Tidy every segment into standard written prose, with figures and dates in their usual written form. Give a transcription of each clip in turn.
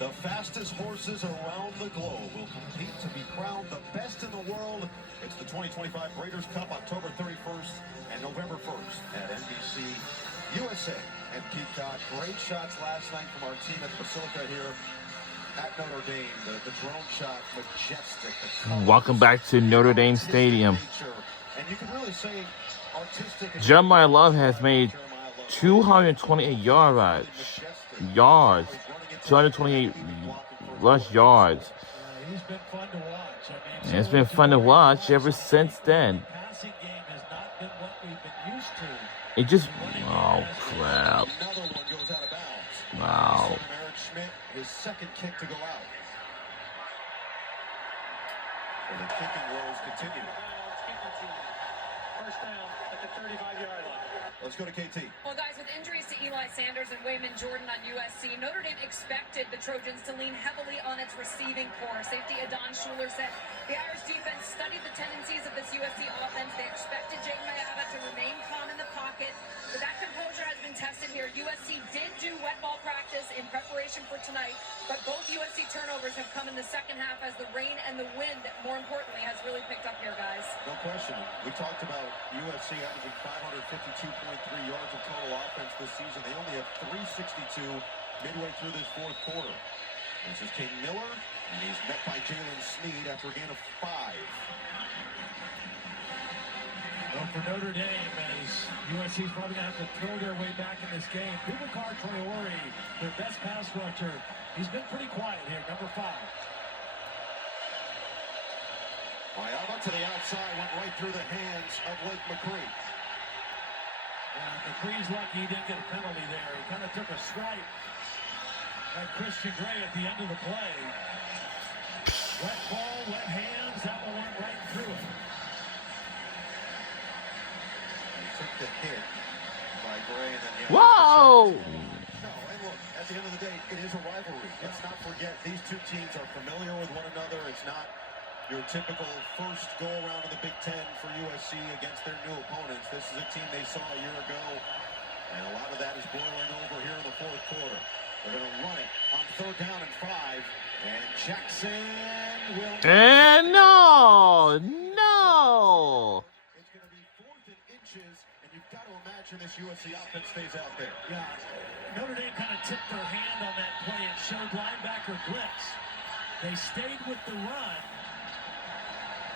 The fastest horses around the globe will compete to be crowned the best in the world. It's the 2025 Breeders' Cup, October 31st and November 1st at NBC USA and Peacock. Great shots last night from our team at the Basilica here at Notre Dame. The drone shot, majestic. Welcome back to Notre Dame Stadium. And you can really say artistic. Jeremiah Love has made 228 yards. 228 rush yards. He's been fun to watch. And it's been fun to watch ever since then. The passing game has not been what we've been used to. It just, oh crap. Another one goes out of bounds. Wow. His second kick to go out. So the kicking woes continue. First down at the 35-yard line. Let's go to KT. Well, guys, with injuries to Eli Sanders and Wayman Jordan on USC, Notre Dame expected the Trojans to lean heavily on its receiving core. Safety Adon Schuler said the Irish defense studied the tendencies of this USC offense. They expected Jake Mayava to remain calm in the pocket, but that composure has been tested here. USC did do wet ball practice in preparation for tonight, but both USC turnovers have come in the second half as the rain and the wind, more importantly, has really picked up here, guys. No question. We talked about USC averaging 552.3 yards of total offense this season. They only have 362 midway through this fourth quarter. This is King Miller, and he's met by Jalen Sneed after a gain of 5. Well, for Notre Dame, as USC's probably going to have to throw their way back in this game. Boubacar Traore, their best pass rusher, he's been pretty quiet here, number 5. Mayava to the outside, went right through the hands of Lake McCree. McCree's lucky he didn't get a penalty there. He kind of took a swipe at Christian Gray at the end of the play. Wet ball, wet hands, that one went right through it. He took the hit by Gray and then Whoa! No, and look, at the end of the day, it is a rivalry. Let's not forget, these two teams are familiar with one another. It's not your typical first go-around in the Big Ten for USC against their new opponents. This is a team they saw a year ago, and a lot of that is boiling over here in the fourth quarter. They're going to run it on 3rd down and 5, and Jackson will... And no! It's going to be 4th and inches, and you've got to imagine this USC offense stays out there. Yeah, Notre Dame kind of tipped their hand on that play and showed linebacker blitz. They stayed with the run.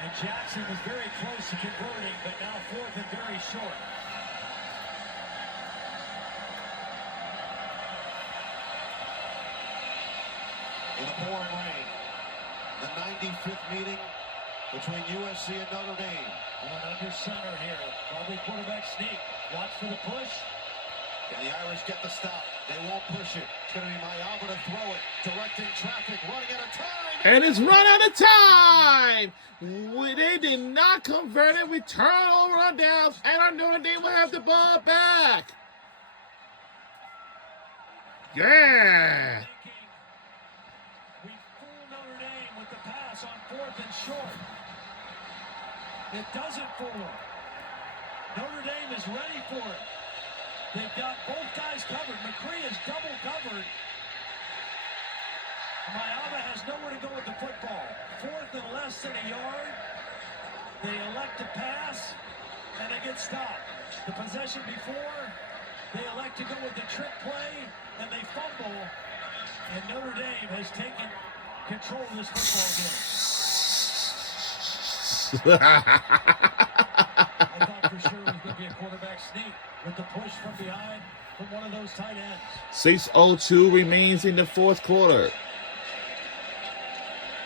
And Jackson was very close to converting, but now 4th and very short. In the pouring rain, the 95th meeting between USC and Notre Dame. One under center here. Probably quarterback sneak. Watch for the push. Can the Irish get the stop? They won't push it. It's going to be Mayava to throw it. Directing traffic, running out of time. And it's run out of time. They did not convert it. We turn over on downs, and our Notre Dame will have the ball back. Yeah. We fool Notre Dame with the pass on 4th and short. It doesn't fool them. Notre Dame is ready for it. They've got both guys covered. McCree is double covered. Mayava has nowhere to go with the football. 4th and less than a yard. They elect to pass, and they get stopped. The possession before, they elect to go with the trick play, and they fumble. And Notre Dame has taken control of this football game. I thought for sure it was going to be a quarterback sneak with the push from behind from one of those tight ends. 6:02 remains in the fourth quarter.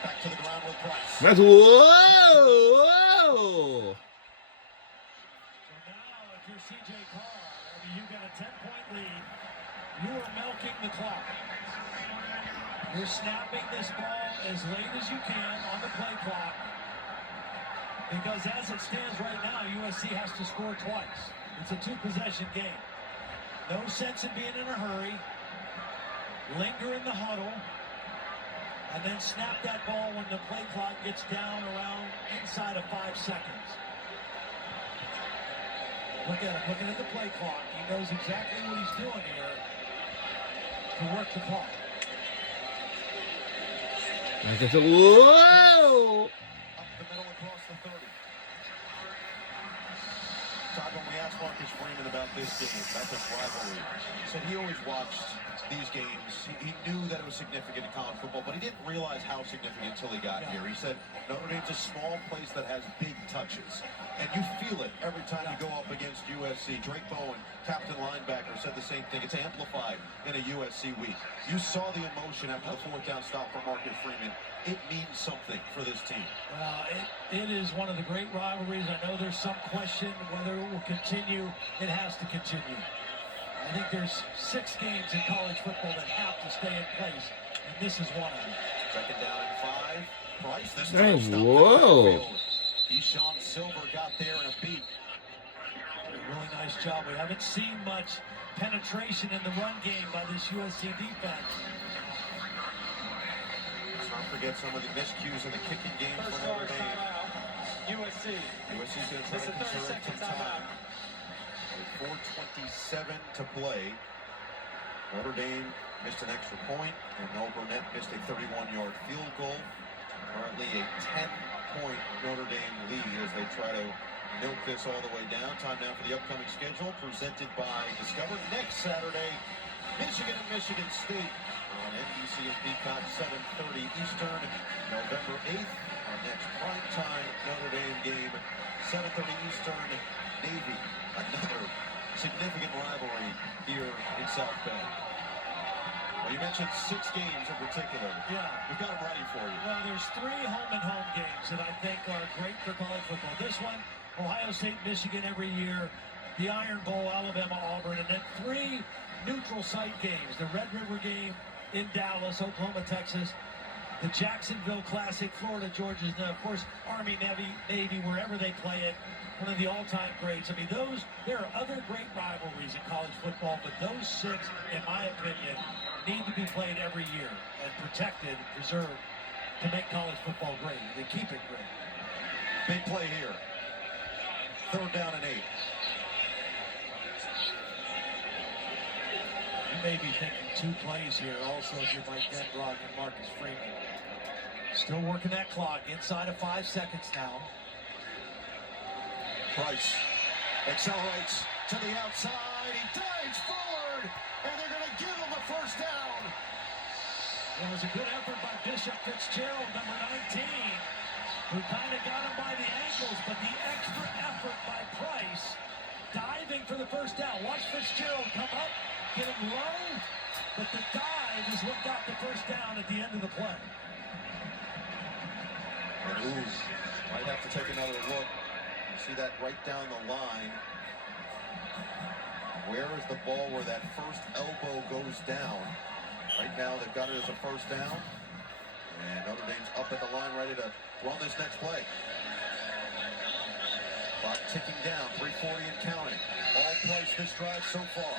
Back to the ground with Price. That's whoa! So now, if you're C.J. Carr, you've got a 10-point lead. You are milking the clock. You're snapping this ball as late as you can on the play clock. Because as it stands right now, USC has to score twice. It's a 2-possession game. No sense in being in a hurry. Linger in the huddle. And then snap that ball when the play clock gets down around inside of 5 seconds. Look at him, looking at the play clock. He knows exactly what he's doing here to work the clock. Whoa! Up the middle across the 30. Todd, when we asked Marcus Freeman about this game, about this rivalry, he said he always watched these games. He knew that it was significant in college football, but he didn't realize how significant until he got here. He said Notre Dame's a small place that has big touches, and you feel it every time you go up against USC. Drake Bowen, captain linebacker, said the same thing. It's amplified in a USC week. You saw the emotion after the fourth down stop for Marcus Freeman. It means something for this team. Well, it is one of the great rivalries. I know there's some question whether it will continue. It has to continue. I think there's 6 games in college football that have to stay in place, and this is one of them. Second down and 5. Price this time Hey, stopped whoa. Keyshawn Silver got there in a beat. Really nice job. We haven't seen much penetration in the run game by this USC defense. Let's not forget some of the miscues in the kicking game First for Notre yard Dame. timeout. USC. USC's going to try It's to a conserve 30-second some time. timeout. With 4:27 to play. Notre Dame missed an extra point, and Noel Burnett missed a 31-yard field goal. Currently a 10-point Notre Dame lead as they try to milk this all the way down. Time now for the upcoming schedule, presented by Discover. Next Saturday, Michigan and Michigan State on NBC and Peacock, 7:30 Eastern, November 8th. Our next primetime Notre Dame game, 7:30 Eastern, Navy. Another significant rivalry here in South Bend. Well, you mentioned 6 games in particular. Yeah. We've got them ready for you. Well, there's 3 home-and-home games that I think are great for college football. This one, Ohio State, Michigan every year, the Iron Bowl, Alabama, Auburn, and then 3 neutral site games. The Red River game in Dallas, Oklahoma, Texas, the Jacksonville Classic, Florida, Georgia, and of course, Army, Navy, wherever they play it, one of the all-time greats. I mean, there are other great rivalries in college football, but those 6, in my opinion, need to be played every year and protected, preserved to make college football great, to keep it great. Big play here. 3rd down and 8. You may be thinking 2 plays here also if you're Mike Denbrock and Marcus Freeman. Still working that clock, inside of 5 seconds now. Price accelerates to the outside. He dives forward, and they're going to give him a first down. It was a good effort by Bishop Fitzgerald, number 19, who kind of got him by the ankles, but the extra effort by Price, diving for the first down. Watch Fitzgerald come up, get him low, but the dive is what got the first down at the end of the play. And might have to take another look. You see that right down the line. Where is the ball where that first elbow goes down? Right now they've got it as a first down. And Notre Dame's up at the line ready to run this next play. Clock ticking down, 3:40 and counting. All Price this drive so far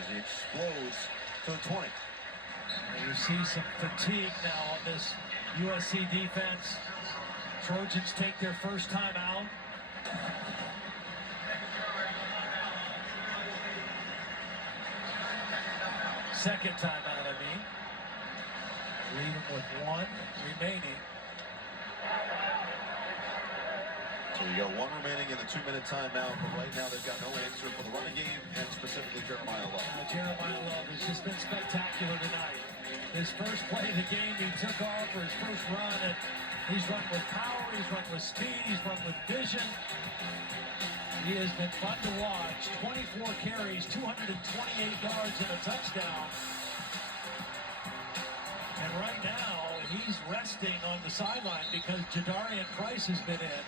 as he explodes to the 20. And you see some fatigue now on this USC defense. Trojans take their first time out. Second time out, I mean. Leave them with 1 remaining. So you got 1 remaining in the 2-minute timeout, but right now they've got no answer for the running game, and specifically Jeremiah Love. Jeremiah Love has just been spectacular tonight. His first play of the game, he took off for his first run, and he's run with power, he's run with speed, he's run with vision. He has been fun to watch. 24 carries, 228 yards, and a touchdown. And right now, he's resting on the sideline because Jadarian Price has been in.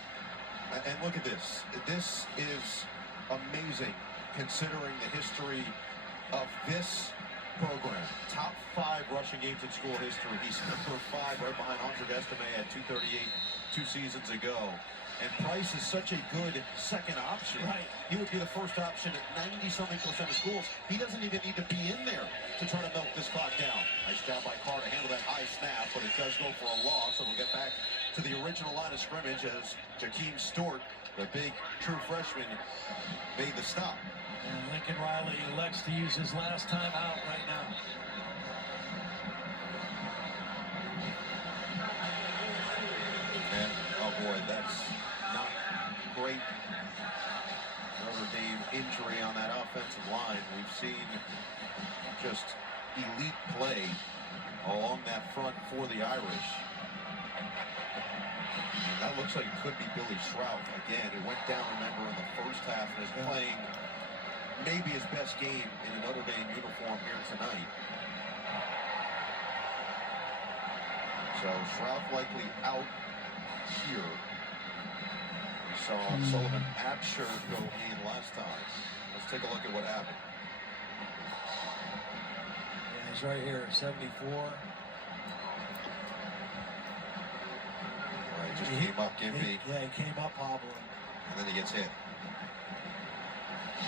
And look at this. This is amazing considering the history of this program. Top 5 rushing games in school history. He's number 5 right behind Andre Estime at 238 2 seasons ago. And Price is such a good second option. Right. He would be the first option at 90-something% of schools. He doesn't even need to be in there to try to milk this clock down. Nice job by Carr to handle that high snap, but it does go for a loss. So we'll get back to the original line of scrimmage as Jakeem Stewart, the big true freshman, made the stop. And Lincoln Riley elects to use his last time out right now. we've seen just elite play along that front for the Irish. And that looks like it could be Billy Shrout. Again, it went down, remember, in the first half and is playing maybe his best game in a Notre Dame uniform here tonight. So Shrout likely out here. We saw Sullivan Absher go in last time. Let's take a look at what happened. Yeah, he's right here, 74. Just came up, Gimpy. Yeah, he came up hobbling. And then he gets hit.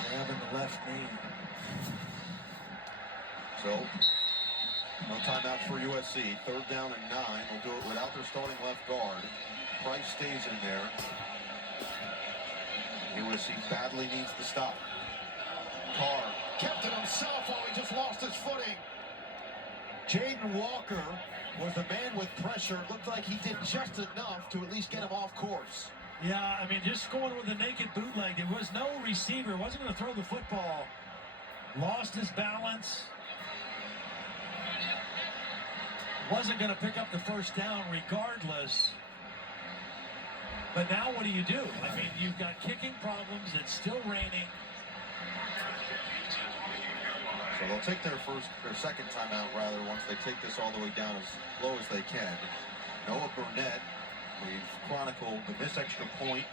Grabbing the left knee. So, no timeout for USC. 3rd down and 9. We'll do it without their starting left guard. Price stays in there. USC badly needs to stop. Carr kept it himself while he just lost his footing. Jaden Walker was the man with pressure. Looked like he did just enough to at least get him off course. Yeah, I mean, just going with a naked bootleg. There was no receiver. Wasn't going to throw the football. Lost his balance. Wasn't going to pick up the first down regardless. But now what do you do? I mean, you've got kicking problems. It's still raining. So they'll take their second timeout rather once they take this all the way down as low as they can. Noah Burnett, we've chronicled the missed extra point,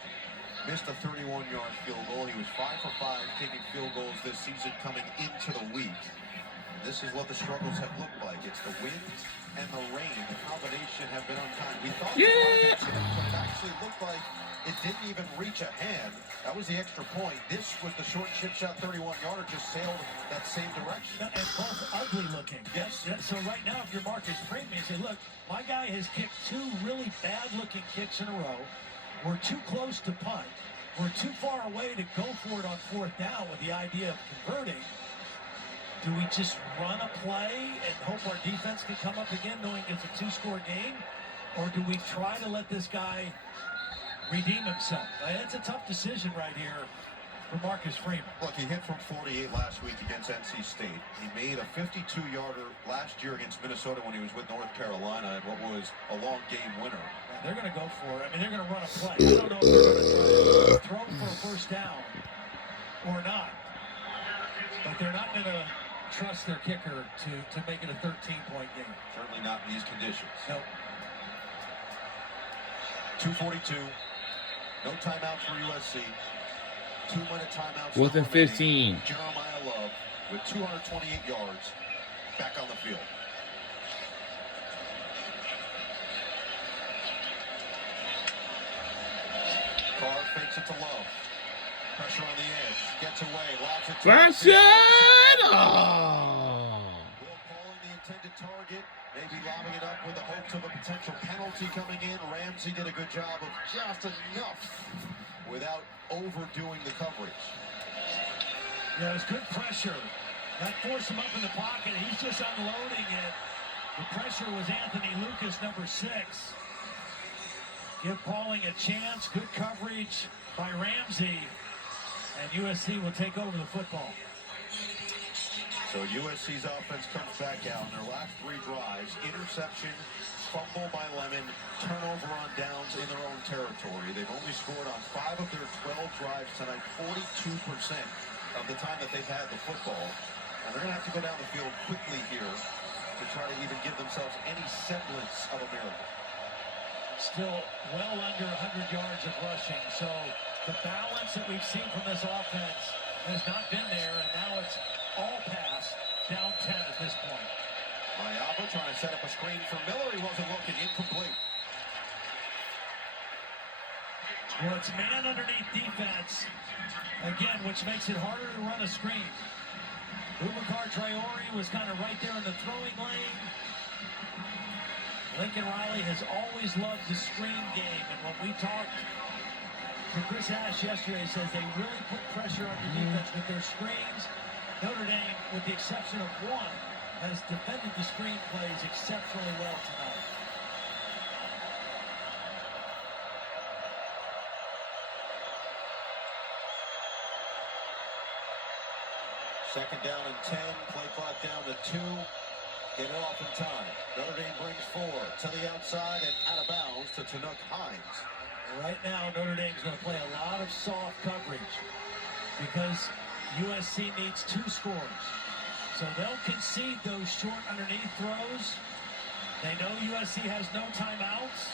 missed a 31-yard field goal. He was 5 for 5 taking field goals this season coming into the week. And this is what the struggles have looked like. It's the wind and the rain. The combination have been unkind. We thought it was an accident, but it actually looked like it didn't even reach a hand. That was the extra point. This was the short chip shot 31-yarder, just sailed that same direction. And both ugly looking. Yes. So right now, if you're Marcus Freeman, you say, look, my guy has kicked 2 really bad-looking kicks in a row. We're too close to punt. We're too far away to go for it on 4th down with the idea of converting. Do we just run a play and hope our defense can come up again knowing it's a 2-score game? Or do we try to let this guy redeem himself? It's a tough decision right here for Marcus Freeman. Look, he hit from 48 last week against NC State. He made a 52-yarder last year against Minnesota when he was with North Carolina in what was a long game winner. They're going to go for it. I mean, they're going to run a play. I don't know if they're going to throw for a first down or not. But they're not going to trust their kicker to make it a 13-point game. Certainly not in these conditions. Nope. 2:42. No timeouts for USC. 2-minute timeouts. Within 15. Jeremiah Love with 228 yards back on the field. Carr fakes it to Love. Pressure on the edge. Gets away. Lobs it to Russian! Oh! Will calling the intended target. Maybe lobbing it up with the hopes of a potential penalty coming in. Ramsey did a good job of just enough without overdoing the coverage. Yeah, it was good pressure. That forced him up in the pocket. He's just unloading it. The pressure was Anthony Lucas, number 6. Give Pauling a chance. Good coverage by Ramsey. And USC will take over the football. So USC's offense comes back out in their last 3 drives. Interception, fumble by Lemon, turnover on downs in their own territory. They've only scored on 5 of their 12 drives tonight, 42% of the time that they've had the football. And they're going to have to go down the field quickly here to try to even give themselves any semblance of a miracle. Still well under 100 yards of rushing. So the balance that we've seen from this offense has not been there, and now it's all pass, down 10 at this point. Mayaba trying to set up a screen for Miller. He wasn't looking. Incomplete. Well, it's man underneath defense, again, which makes it harder to run a screen. Boubacar Traore was kind of right there in the throwing lane. Lincoln Riley has always loved the screen game, and when we talked to Chris Ash yesterday, he says they really put pressure on the defense with their screens. Notre Dame, with the exception of one, has defended the screen plays exceptionally well tonight. Second down and 10, play clock down to 2. Get it off in time. Notre Dame brings 4 to the outside and out of bounds to Tanook Hines. Right now, Notre Dame's going to play a lot of soft coverage because USC needs 2 scores. So they'll concede those short underneath throws. They know USC has no timeouts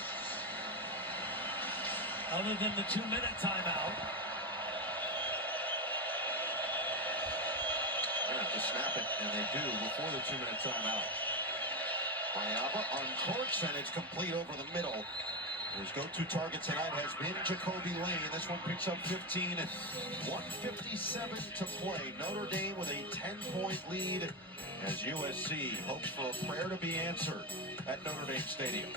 other than the 2-minute timeout. They have to snap it, and they do before the 2-minute timeout. Mayava uncorks, and it's complete over the middle. His go-to target tonight has been Jacoby Lane. This one picks up 15 and 1:57 to play. Notre Dame with a 10-point lead as USC hopes for a prayer to be answered at Notre Dame Stadium.